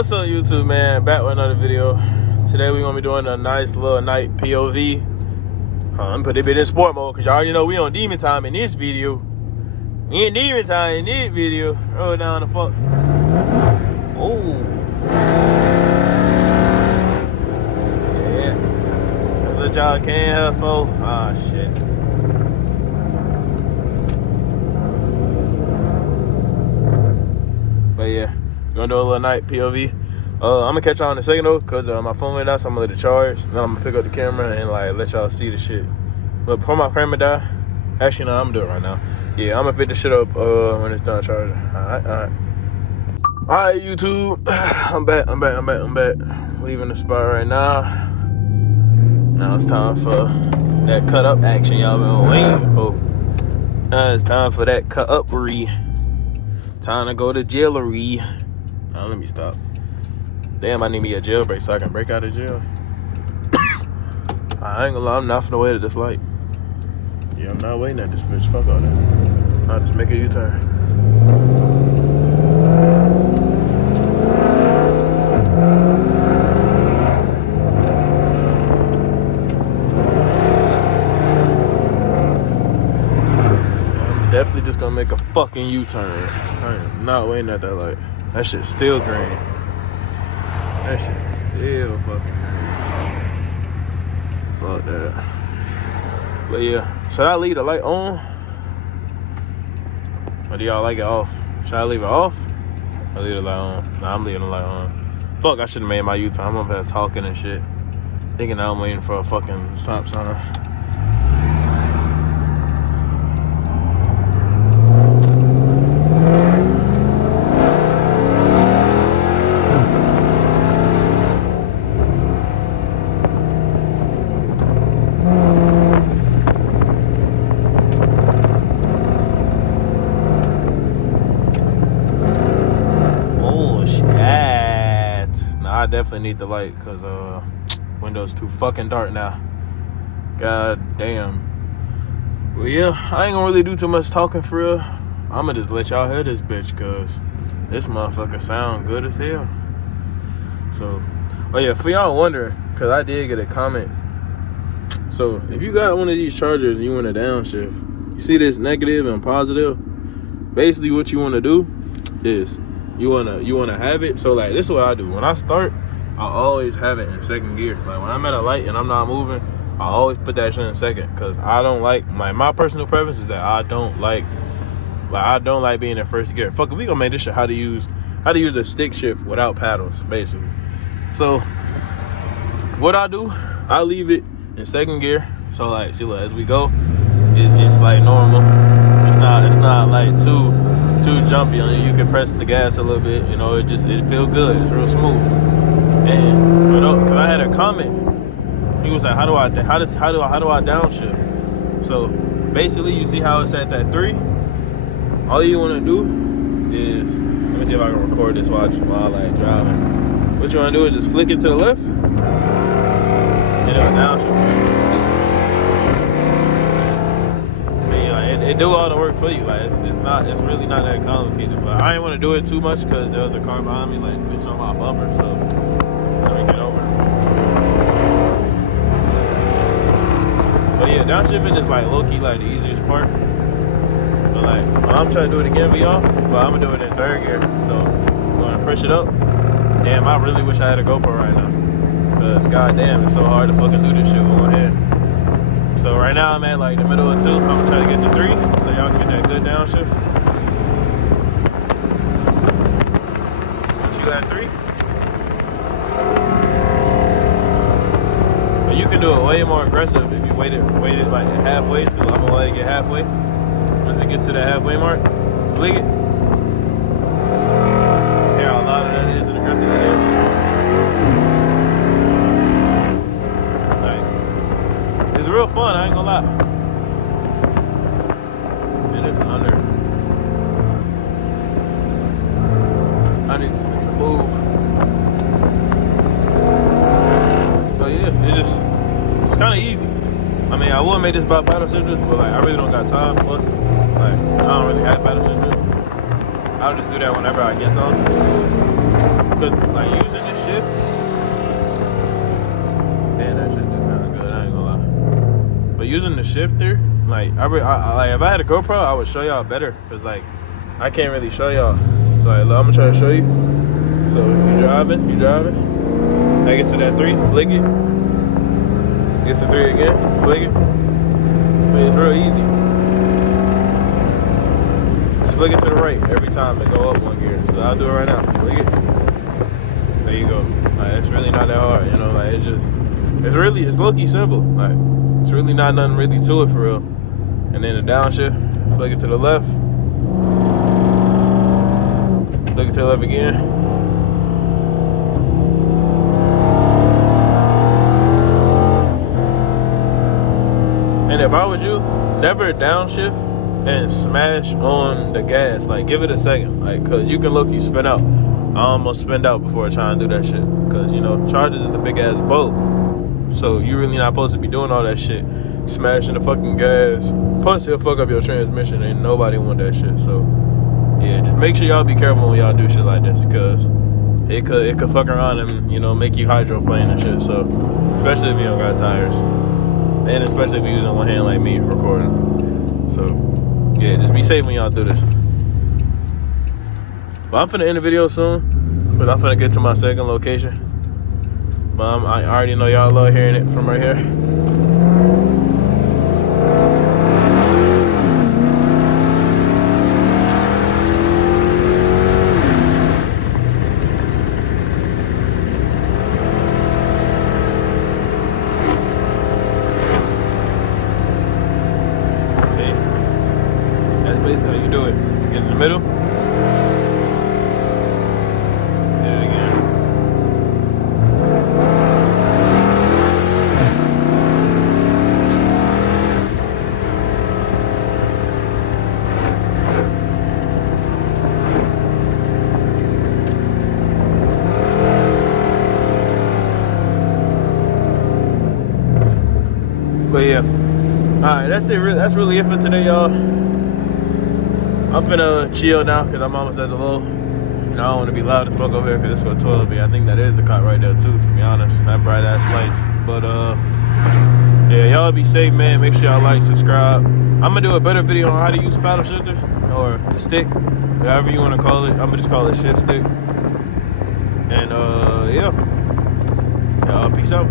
What's up, YouTube, man? Back with another video. Today we're gonna be doing a nice little night POV. I'm put a bit in sport mode because y'all already know we on demon time in this video. We in demon time in this video. Roll down the fuck. Oh. Yeah. That's what y'all can have for. Ah, shit. But yeah, we're gonna do a little night POV. I'm gonna catch y'all in a second though, cause my phone went out, so I'm gonna let it charge. Then I'm gonna pick up the camera and like let y'all see the shit. But before my camera die, actually no, I'm gonna do it right now. Yeah, I'm gonna pick the shit up when it's done charging. Alright, YouTube. I'm back. Leaving the spot right now. Now it's time for that cut up action y'all been waiting for. Now it's time for that cut up-ry. Time to go to jailery. Now let me stop. Damn, I need me a jailbreak so I can break out of jail. I ain't gonna lie, I'm not finna wait at this light. Yeah, I'm not waiting at this bitch. Fuck all that. I'll just make a U-turn. I'm definitely just gonna make a fucking U-turn. I am not waiting at that light. That shit's still green. That shit's still fucking green. Fuck that. But yeah, should I leave the light on? Or do y'all like it off? Should I leave it off? Or leave the light on? Nah, I'm leaving the light on. Fuck, I should've made my U-turn. I'm up here talking and shit. Thinking I'm waiting for a fucking stop sign. I definitely need the light because window's too fucking dark now. God damn. Well, yeah, I ain't gonna really do too much talking for real. I'm gonna just let y'all hear this bitch because this motherfucker sound good as hell. So, oh yeah, for y'all wondering, because I did get a comment. So, if you got one of these chargers and you want to downshift, you see this negative and positive? Basically, what you want to do is you wanna have it. So like this is what I do. When I start, I always have it in second gear. Like when I'm at a light and I'm not moving, I always put that shit in second because I don't like my personal preference is that I don't like being in first gear. Fuck it, we gonna make this shit how to use a stick shift without paddles, basically. So what I do, I leave it in second gear. So like see, look, as we go, it's like normal. It's not like too jumpy. You can press the gas a little bit, you know, it feel good. It's real smooth. And cause I had a comment, he was like, how do I downshift? So basically, you see how it's at that 3. All you want to do is, let me see if I can record this while I like driving. What you want to do is just flick it to the left, and it'll downshift. It do all the work for you. Like it's really not that complicated. But I ain't want to do it too much because there was a car behind me, like it's on my bumper. So let me get over. But yeah, downshifting is like low key like the easiest part. But like when I'm trying to do it again for y'all, but I'm gonna do it in third gear. So I'm gonna push it up. Damn, I really wish I had a GoPro right now. Cause goddamn, it's so hard to fucking do this shit with one hand. So right now I'm at like the middle of 2. I'm gonna try to get to 3 so y'all can get that good downshift. Once you at 3, but you can do it way more aggressive if you wait it like halfway. So I'm gonna let it get halfway. Once it gets to the halfway mark, flick it. Hear how loud that is and aggressive it is. It's real fun, I ain't gonna lie. And it's under. I need this thing to move. But yeah, it's kind of easy. I mean, I would make this by paddle shifters, but like I really don't got time. Plus, like I don't really have paddle shifters. I'll just do that whenever I get some. cause like using this shift. Man, that shit just sounded good. I ain't gonna lie. But using the shifter, like like if I had a GoPro, I would show y'all better. Cause like I can't really show y'all. Like look, I'm gonna try to show you. So you driving. I gets to that 3, flick it. Gets to 3 again, flick it. But it's real easy. Just flick it to the right every time and go up 1 gear. So I'll do it right now. Flick it. There you go. Like it's really not that hard, you know. Like it's low-key simple. Like it's really not nothing really to it for real. And then the downshift, flick it to the left. Flick it to the left again. And if I was you, never downshift and smash on the gas. Like, give it a second. Like, cause you can low-key spin out. I almost spinned out before trying to do that shit. Cause, you know, Chargers is a big-ass boat. So, you really not supposed to be doing all that shit. Smashing the fucking gas. Plus, it'll fuck up your transmission. Ain't nobody want that shit. So, yeah, just make sure y'all be careful when y'all do shit like this. Cause it could fuck around and, you know, make you hydroplane and shit. So, especially if you don't got tires. And especially if you're using one hand like me recording. So, yeah, just be safe when y'all do this. But I'm finna end the video soon. But I'm finna get to my second location. But I already know y'all love hearing it from right here. Basically how you do it. Get in the middle. Hit it again. But yeah. Alright, that's it. That's really it for today, y'all. I'm finna chill now because I'm almost at the low. You know, I don't want to be loud as fuck over here because it's what 12 be. I think that is a cop right there too, to be honest. That bright ass lights. But yeah, y'all be safe, man. Make sure y'all like, subscribe. I'm gonna do a better video on how to use paddle shifters or stick, whatever you want to call it. I'm gonna just call it shift stick. And yeah, y'all peace out.